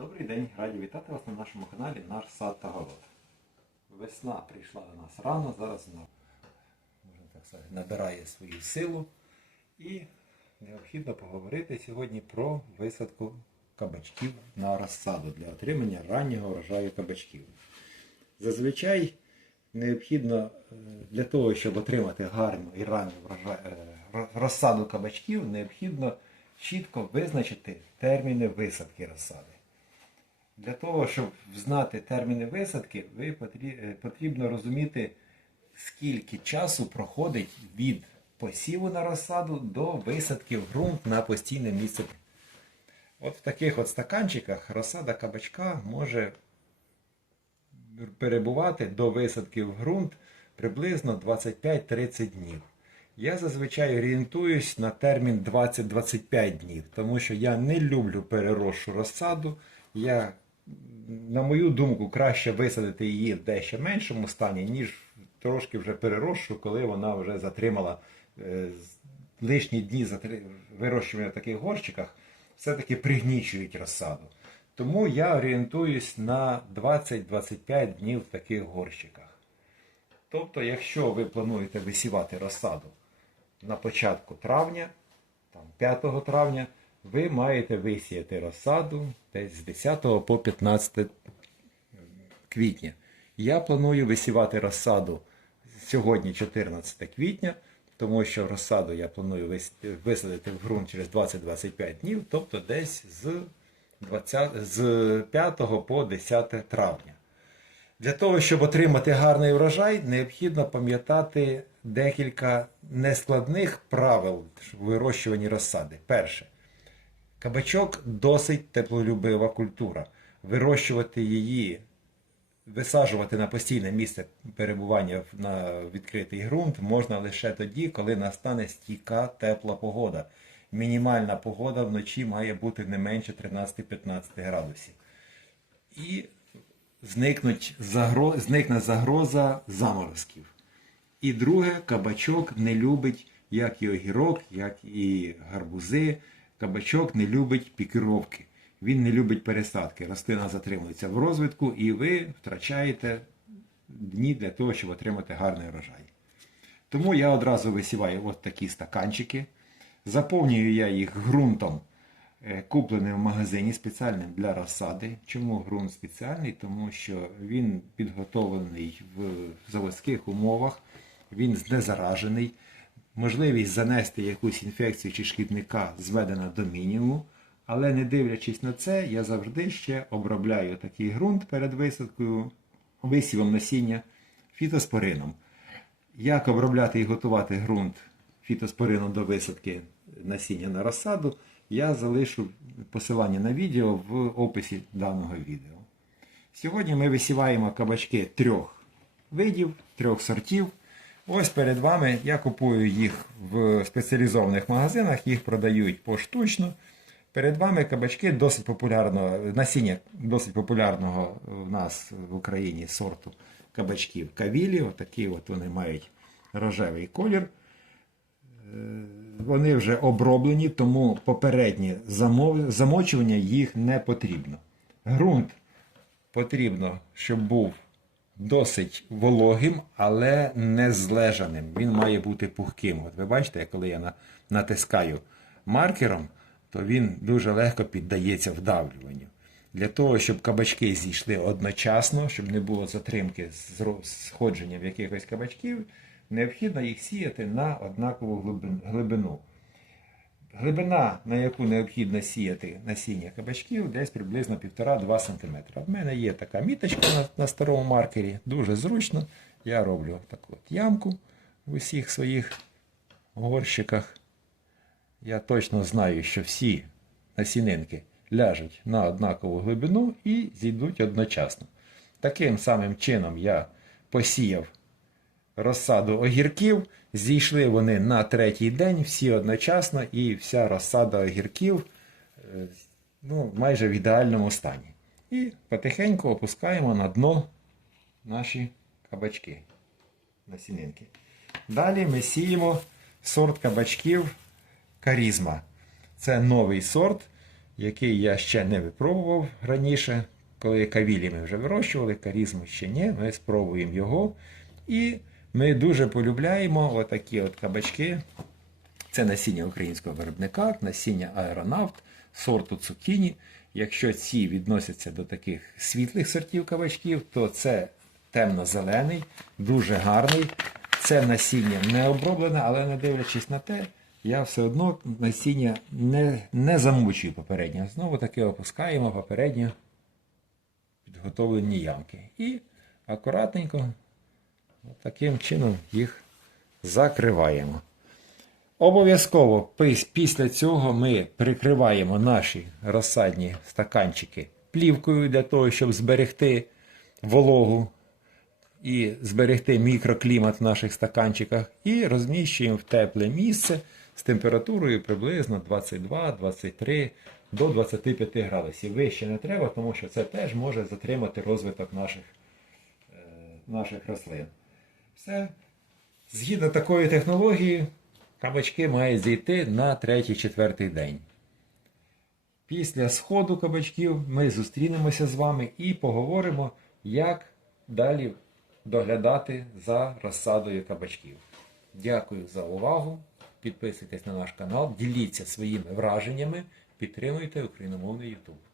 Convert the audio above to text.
Добрий день, раді вітати вас на нашому каналі Наш сад та город. Весна прийшла до нас рано, зараз вона так сказати, набирає свою силу. І необхідно поговорити сьогодні про висадку кабачків на розсаду для отримання раннього врожаю кабачків. Зазвичай необхідно е, для того, щоб отримати гарну і ранню е, ро- розсаду кабачків, необхідно чітко визначити терміни висадки розсади. Для того, щоб знати терміни висадки, ви е, потрібно розуміти, скільки часу проходить від посіву на розсаду до висадки в ґрунт на постійне місце. От в таких от стаканчиках розсада кабачка може перебувати до висадки в ґрунт приблизно 25-30 днів. Я зазвичай орієнтуюсь на термін 20-25 днів, тому що я не люблю переросшу розсаду. Я, на мою думку, краще висадити її в дещо меншому стані, ніж трошки вже переросшу, коли вона вже затримала е, лишні дні вирощування в таких горщиках, все-таки пригнічують розсаду. Тому я орієнтуюсь на 20-25 днів в таких горщиках. Тобто, якщо ви плануєте висівати розсаду на початку травня, там 5 травня, ви маєте висіяти розсаду десь з 10 по 15 квітня. Я планую висівати розсаду сьогодні 14 квітня, тому що розсаду я планую висадити в ґрунт через 20-25 днів, тобто десь з, 20, з 5 по 10 травня. Для того, щоб отримати гарний врожай, необхідно пам'ятати декілька нескладних правил в вирощуванні розсади. Перше. Кабачок досить теплолюбива культура. Вирощувати її, висаджувати на постійне місце перебування на відкритий ґрунт можна лише тоді, коли настане стійка тепла погода. Мінімальна погода вночі має бути не менше 13-15 градусів. І зникнуть загро... зникне загроза заморозків. І друге, кабачок не любить, як і огірок, як і гарбузи. Кабачок не любить пікіровки. Він не любить пересадки. Рослина затримується в розвитку, і ви втрачаєте дні для того, щоб отримати гарний врожай. Тому я одразу висіваю от такі стаканчики. Заповнюю я їх ґрунтом, е, купленим в магазині спеціальним для розсади. Чому ґрунт спеціальний? Тому що він підготовлений в заводських умовах, він знезаражений. Можливість занести якусь інфекцію чи шкідника зведена до мінімуму. Але не дивлячись на це, я завжди ще обробляю такий ґрунт перед висадкою, висівом насіння фітоспорином. Як обробляти і готувати ґрунт фітоспорином до висадки насіння на розсаду, я залишу посилання на відео в описі даного відео. Сьогодні ми висіваємо кабачки трьох видів, трьох сортів. Ось перед вами я купую їх в спеціалізованих магазинах, їх продають поштучно. Перед вами кабачки досить популярного, насіння досить популярного в нас в Україні сорту кабачків кавілі. Отакі от вони мають рожевий колір. Е, Вони вже оброблені, тому попереднє замочування їх не потрібно. Грунт потрібно, щоб був досить вологим, але не злежаним. Він має бути пухким. От ви бачите, коли я натискаю маркером, то він дуже легко піддається вдавлюванню. Для того, щоб кабачки зійшли одночасно, щоб не було затримки з сходженням якихось кабачків, необхідно їх сіяти на однакову глибину. Глибина, на яку необхідно сіяти насіння кабачків, десь приблизно 1,5-2 см. В мене є така міточка на, на старому маркері, дуже зручно. Я роблю таку от ямку в усіх своїх горщиках. Я точно знаю, що всі насінинки ляжуть на однакову глибину і зійдуть одночасно. Таким самим чином я посіяв розсаду огірків. Зійшли вони на третій день, всі одночасно, і вся розсада огірків е, ну, майже в ідеальному стані. І потихеньку опускаємо на дно наші кабачки, насінинки. Далі ми сіємо сорт кабачків Карізма. Це новий сорт, який я ще не випробував раніше. Коли кавілі ми вже вирощували, карізму ще ні, ми спробуємо його. І ми дуже полюбляємо отакі от кабачки. Це насіння українського виробника, насіння аеронавт, сорту цукіні. Якщо ці відносяться до таких світлих сортів кабачків, то це темно-зелений, дуже гарний. Це насіння не оброблене, але не дивлячись на те, я все одно насіння не, не замучую попередньо. Знову таки опускаємо попередньо підготовлені ямки. І акуратненько таким чином їх закриваємо. Обов'язково після цього ми прикриваємо наші розсадні стаканчики плівкою для того, щоб зберегти вологу і зберегти мікроклімат в наших стаканчиках, і розміщуємо в тепле місце з температурою приблизно 22-23 до 25 градусів. Вище не треба, тому що це теж може затримати розвиток наших, е, наших рослин. Все. Згідно такої технології, кабачки мають зійти на 3-4 день. Після сходу кабачків ми зустрінемося з вами і поговоримо, як далі доглядати за розсадою кабачків. Дякую за увагу. Підписуйтесь на наш канал, діліться своїми враженнями, підтримуйте україномовний YouTube.